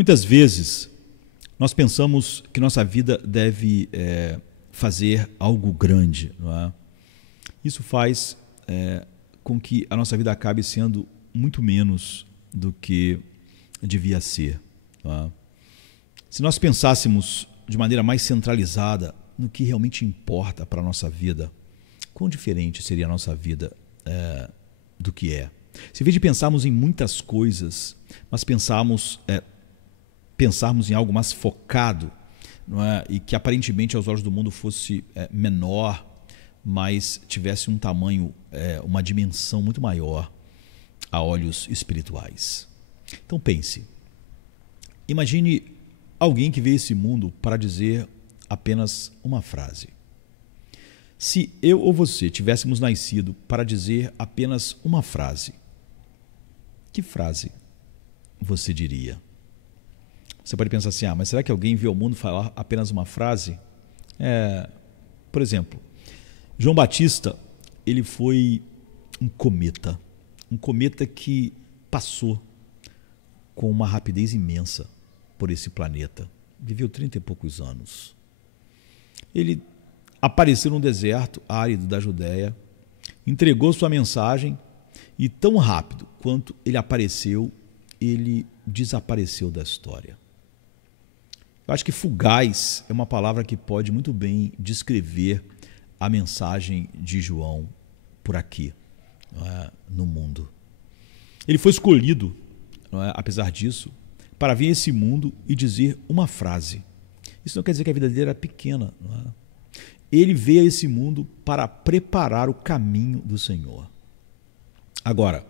Muitas vezes nós pensamos que nossa vida deve fazer algo grande, não é? Isso faz com que a nossa vida acabe sendo muito menos do que devia ser, não é? Se nós pensássemos de maneira mais centralizada no que realmente importa para a nossa vida, quão diferente seria a nossa vida do que é. Se em vez de pensarmos em muitas coisas, mas pensarmos em algo mais focado, não é? E que aparentemente aos olhos do mundo fosse menor, mas tivesse um tamanho, uma dimensão muito maior a olhos espirituais. Então pense, imagine alguém que veio a esse mundo para dizer apenas uma frase. Se eu ou você tivéssemos nascido para dizer apenas uma frase, que frase você diria? Você pode pensar assim, mas será que alguém veio ao mundo falar apenas uma frase? Por exemplo, João Batista, ele foi um cometa que passou com uma rapidez imensa por esse planeta. Viveu 30 e poucos anos. Ele apareceu num deserto árido da Judéia, entregou sua mensagem e tão rápido quanto ele apareceu, ele desapareceu da história. Eu acho que fugaz é uma palavra que pode muito bem descrever a mensagem de João por aqui, no mundo. Ele foi escolhido, apesar disso, para vir a esse mundo e dizer uma frase. Isso não quer dizer que a vida dele era pequena. Ele veio a esse mundo para preparar o caminho do Senhor. Agora,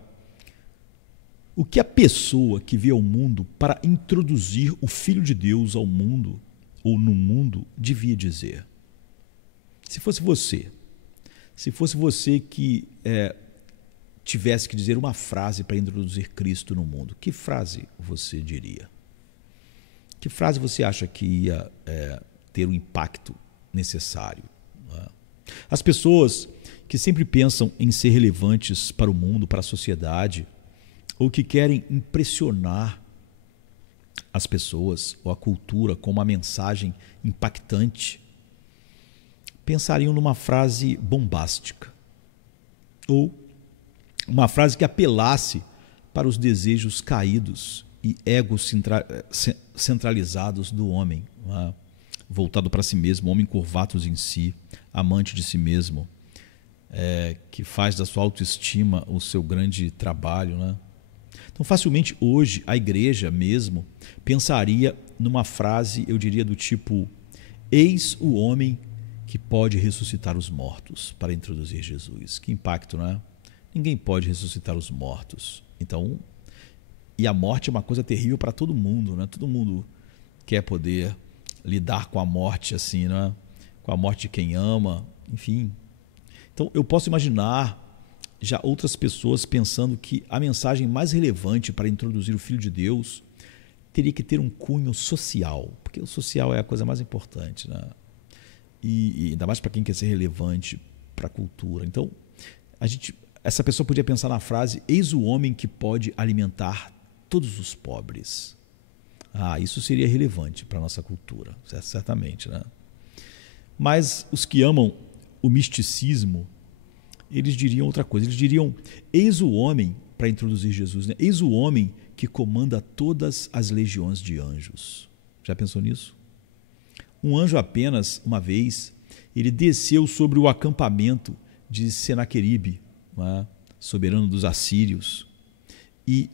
o que a pessoa que veio ao mundo para introduzir o Filho de Deus ao mundo, ou no mundo, devia dizer? Se fosse você que tivesse que dizer uma frase para introduzir Cristo no mundo, que frase você diria? Que frase você acha que ia ter o impacto necessário? As pessoas que sempre pensam em ser relevantes para o mundo, para a sociedade, ou que querem impressionar as pessoas ou a cultura com uma mensagem impactante, pensariam numa frase bombástica ou uma frase que apelasse para os desejos caídos e egos centralizados do homem, voltado para si mesmo, homem curvatus em si, amante de si mesmo, que faz da sua autoestima o seu grande trabalho, Então, facilmente hoje a igreja mesmo pensaria numa frase, eu diria do tipo: eis o homem que pode ressuscitar os mortos, para introduzir Jesus. Que impacto, Ninguém pode ressuscitar os mortos. Então, e a morte é uma coisa terrível para todo mundo, Todo mundo quer poder lidar com a morte assim, Com a morte de quem ama, enfim. Então, eu posso imaginar já outras pessoas pensando que a mensagem mais relevante para introduzir o Filho de Deus teria que ter um cunho social, porque o social é a coisa mais importante, E ainda mais para quem quer ser relevante para a cultura. Então, essa pessoa podia pensar na frase: eis o homem que pode alimentar todos os pobres. Isso seria relevante para a nossa cultura, certamente, Mas os que amam o misticismo, eles diriam outra coisa. Eles diriam: eis o homem, para introduzir Jesus, eis o homem que comanda todas as legiões de anjos. Já pensou nisso? Um anjo apenas, uma vez, ele desceu sobre o acampamento de Senaqueribe, soberano dos assírios, e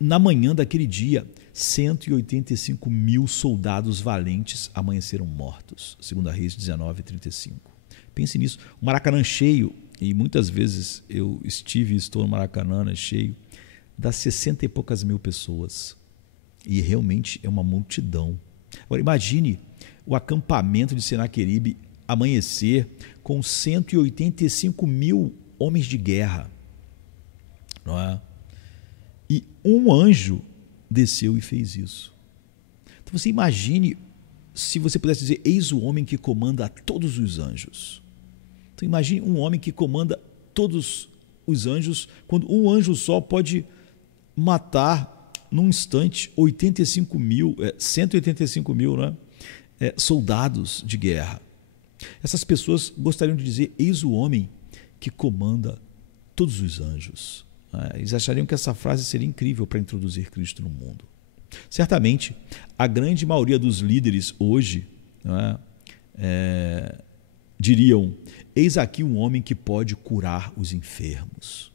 na manhã daquele dia, 185 mil soldados valentes amanheceram mortos, 2 Reis 19:35. Pense nisso, o Maracanã cheio, e muitas vezes eu estou no Maracanã cheio, dá 60 e poucas mil pessoas, e realmente é uma multidão. Agora imagine o acampamento de Senaqueribe amanhecer com 185 mil homens de guerra, E um anjo desceu e fez isso. Então você imagine se você pudesse dizer: eis o homem que comanda todos os anjos. Então imagine um homem que comanda todos os anjos, quando um anjo só pode matar num instante, 185 mil, né? Soldados de guerra. Essas pessoas gostariam de dizer: eis o homem que comanda todos os anjos. Eles achariam que essa frase seria incrível para introduzir Cristo no mundo. Certamente, a grande maioria dos líderes hoje, não é, diriam: eis aqui um homem que pode curar os enfermos.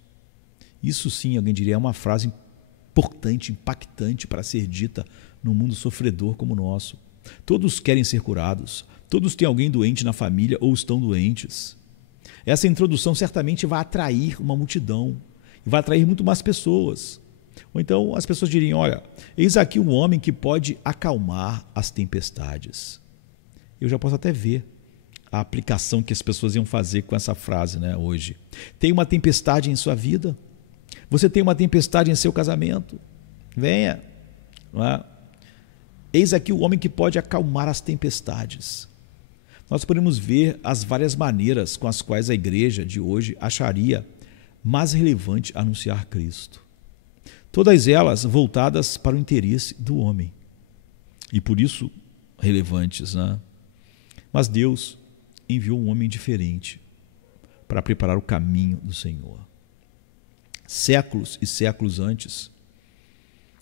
Isso sim, alguém diria, é uma frase importante, impactante para ser dita num mundo sofredor como o nosso. Todos querem ser curados, todos têm alguém doente na família ou estão doentes. Essa introdução certamente vai atrair uma multidão, e vai atrair muito mais pessoas. Ou então as pessoas diriam: olha, eis aqui um homem que pode acalmar as tempestades. Eu já posso até ver a aplicação que as pessoas iam fazer com essa frase, né, hoje. Tem uma tempestade em sua vida? Você tem uma tempestade em seu casamento? Venha. Não é? Eis aqui o homem que pode acalmar as tempestades. Nós podemos ver as várias maneiras com as quais a igreja de hoje acharia mais relevante anunciar Cristo. Todas elas voltadas para o interesse do homem. E por isso relevantes, né? Mas Deus enviou um homem diferente para preparar o caminho do Senhor. Séculos e séculos antes,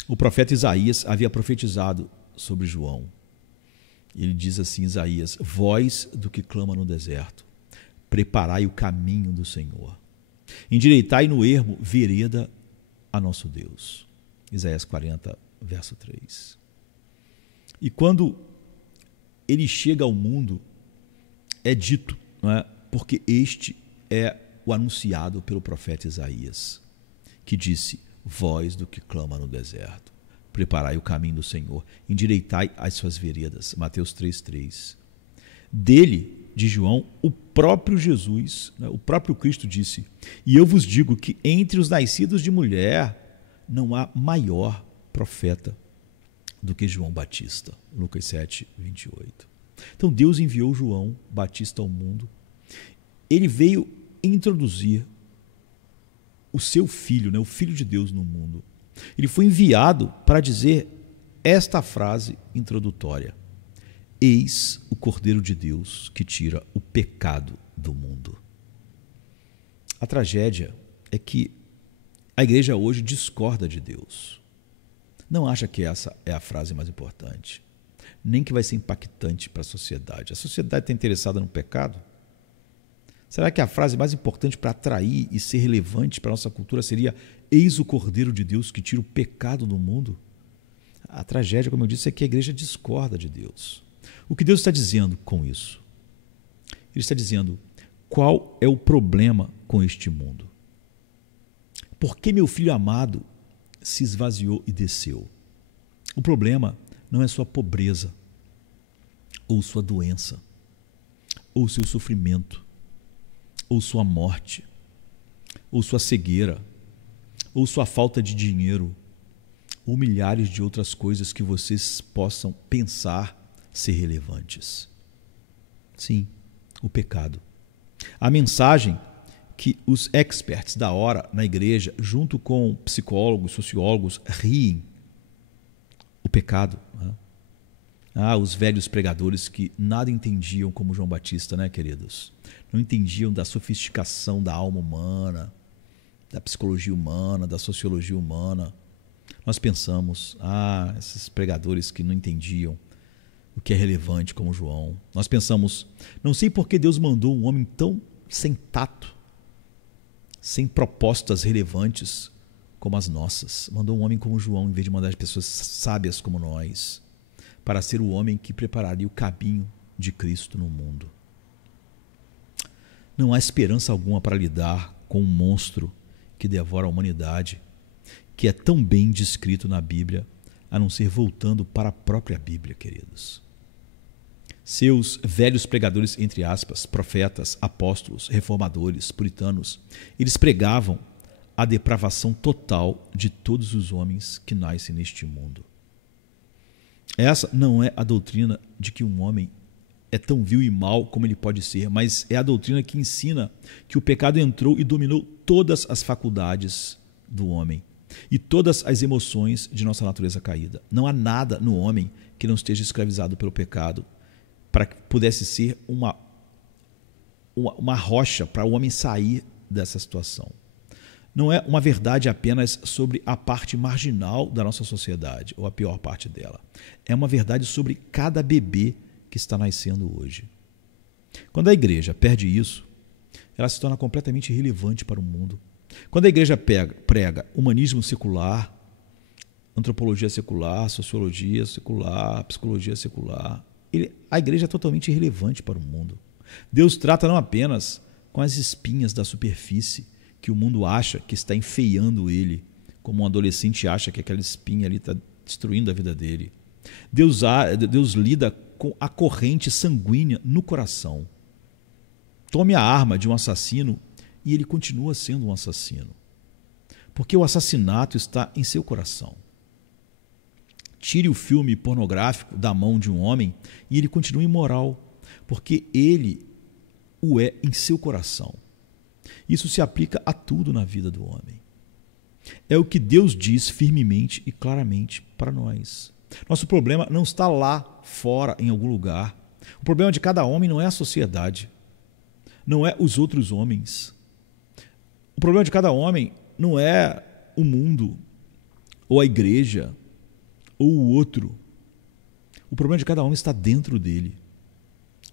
o profeta Isaías havia profetizado sobre João. Ele diz assim, Isaías: voz do que clama no deserto, preparai o caminho do Senhor, endireitai no ermo vereda a nosso Deus. Isaías 40, verso 3. E quando ele chega ao mundo, é dito, não é? Porque este é o anunciado pelo profeta Isaías, que disse: voz do que clama no deserto, preparai o caminho do Senhor, endireitai as suas veredas. Mateus 3,3. Dele, de João, o próprio Jesus, né, o próprio Cristo disse: e eu vos digo que entre os nascidos de mulher não há maior profeta do que João Batista. Lucas 7, 28. Então Deus enviou João Batista ao mundo. Ele veio introduzir o seu filho, né, o Filho de Deus no mundo. Ele foi enviado para dizer esta frase introdutória: eis o Cordeiro de Deus que tira o pecado do mundo. A tragédia é que a igreja hoje discorda de Deus. Não acha que essa é a frase mais importante, nem que vai ser impactante para a sociedade. A sociedade está interessada no pecado? Será que a frase mais importante para atrair e ser relevante para a nossa cultura seria: eis o Cordeiro de Deus que tira o pecado do mundo? A tragédia, como eu disse, é que a igreja discorda de Deus. O que Deus está dizendo com isso? Ele está dizendo: qual é o problema com este mundo? Por que meu filho amado se esvaziou e desceu? O problema não é sua pobreza, ou sua doença, ou seu sofrimento, ou sua morte, ou sua cegueira, ou sua falta de dinheiro, ou milhares de outras coisas que vocês possam pensar ser relevantes. Sim, o pecado. A mensagem que os experts da hora na igreja, junto com psicólogos, sociólogos, riem: o pecado. Os velhos pregadores que nada entendiam como João Batista, né, queridos? Não entendiam da sofisticação da alma humana, da psicologia humana, da sociologia humana. Nós pensamos: esses pregadores que não entendiam o que é relevante como João. Nós pensamos: não sei por que Deus mandou um homem tão sem tato, sem propostas relevantes como as nossas. Mandou um homem como João, em vez de mandar pessoas sábias como nós, para ser o homem que prepararia o caminho de Cristo no mundo. Não há esperança alguma para lidar com um monstro que devora a humanidade, que é tão bem descrito na Bíblia, a não ser voltando para a própria Bíblia, queridos. Seus velhos pregadores, entre aspas, profetas, apóstolos, reformadores, puritanos, eles pregavam a depravação total de todos os homens que nascem neste mundo. Essa não é a doutrina de que um homem é tão vil e mau como ele pode ser, mas é a doutrina que ensina que o pecado entrou e dominou todas as faculdades do homem. e todas as emoções de nossa natureza caída. Não há nada no homem que não esteja escravizado pelo pecado para que pudesse ser uma rocha para o homem sair dessa situação. Não é uma verdade apenas sobre a parte marginal da nossa sociedade, ou a pior parte dela. É uma verdade sobre cada bebê que está nascendo hoje. Quando a igreja perde isso, ela se torna completamente irrelevante para o mundo. Quando a igreja prega humanismo secular, antropologia secular, sociologia secular, psicologia secular, a igreja é totalmente irrelevante para o mundo. Deus trata não apenas com as espinhas da superfície que o mundo acha que está enfeiando ele, como um adolescente acha que aquela espinha ali está destruindo a vida dele. Deus lida com a corrente sanguínea no coração. Tome a arma de um assassino e ele continua sendo um assassino, porque o assassinato está em seu coração. Tire o filme pornográfico da mão de um homem e ele continua imoral, porque ele o é em seu coração. Isso se aplica a tudo na vida do homem. É o que Deus diz firmemente e claramente para nós. Nosso problema não está lá fora, em algum lugar. O problema de cada homem não é a sociedade, não é os outros homens. O problema de cada homem não é o mundo, ou a igreja, ou o outro. O problema de cada homem está dentro dele.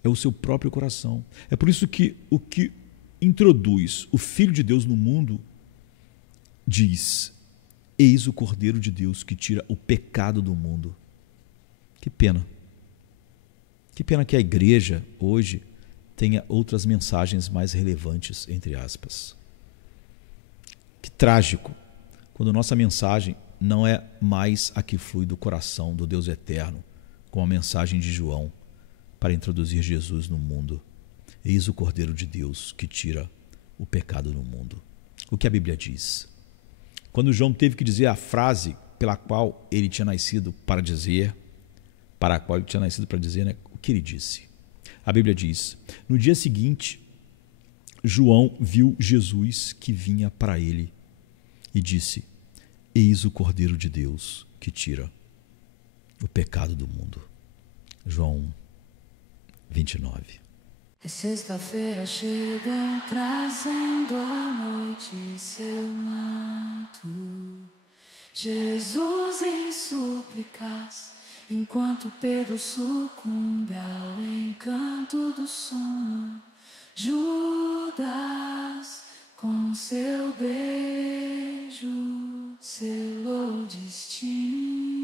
É o seu próprio coração. É por isso que o que introduz o Filho de Deus no mundo diz: eis o Cordeiro de Deus que tira o pecado do mundo. Que pena. Que pena que a igreja hoje tenha outras mensagens mais relevantes, entre aspas. Que trágico quando nossa mensagem não é mais a que flui do coração do Deus eterno, como a mensagem de João para introduzir Jesus no mundo. Eis o Cordeiro de Deus que tira o pecado do mundo. O que a Bíblia diz? Quando João teve que dizer a frase pela qual ele tinha nascido para dizer, né, o que ele disse? A Bíblia diz: no dia seguinte, João viu Jesus que vinha para ele e disse: eis o Cordeiro de Deus que tira o pecado do mundo. João 29. É sexta-feira chega trazendo a noite seu manto. Jesus em súplicas, enquanto Pedro sucumbe ao encanto do sono. Judas, com seu beijo, selou o destino.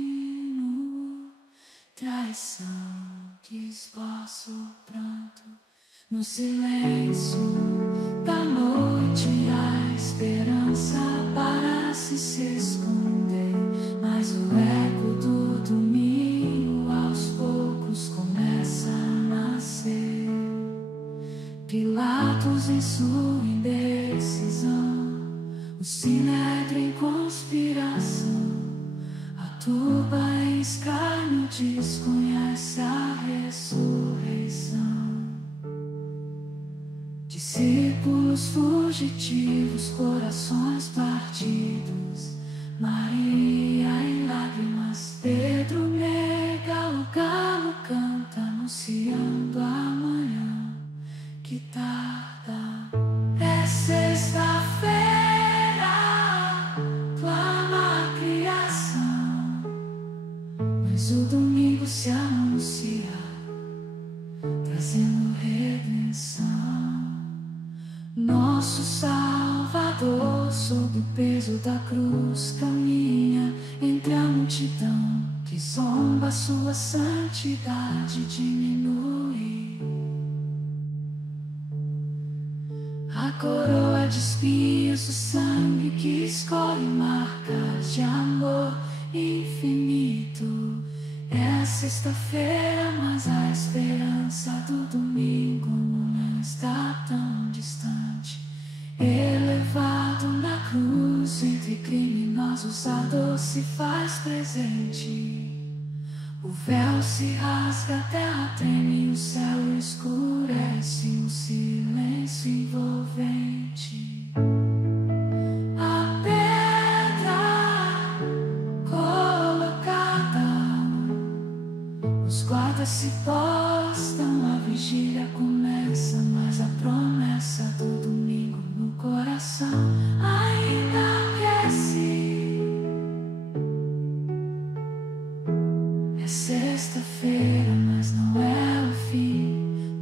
Traição que esboça o pranto no silêncio da noite, a esperança parece se esconder, mas o eco do domingo aos poucos começa a nascer. Pilatos em sua indecisão, o sinédrio em conspiração, a turba em escárnio desconhece a ressurreição. Discípulos fugitivos, corações partidos, Maria em lágrimas, Pedro nega, o galo canta anunciando a manhã que tarda. É sexta-feira, clama a criação, mas o domingo se anuncia, trazendo redenção. Nosso Salvador, sob o peso da cruz, caminha entre a multidão que zomba, sua santidade diminui. A coroa de espinhos, o sangue que escolhe marcas de amor infinito. É a sexta-feira, mas a esperança do domingo não está tão distante. Elevado na cruz, entre criminosos a dor se faz presente. O véu se rasga, a terra treme, o céu escurece, um silêncio envolvente. A pedra Os guardas se postam, a vigília começa, mas a promessa do domingo no coração ainda aquece. É sexta-feira, mas não é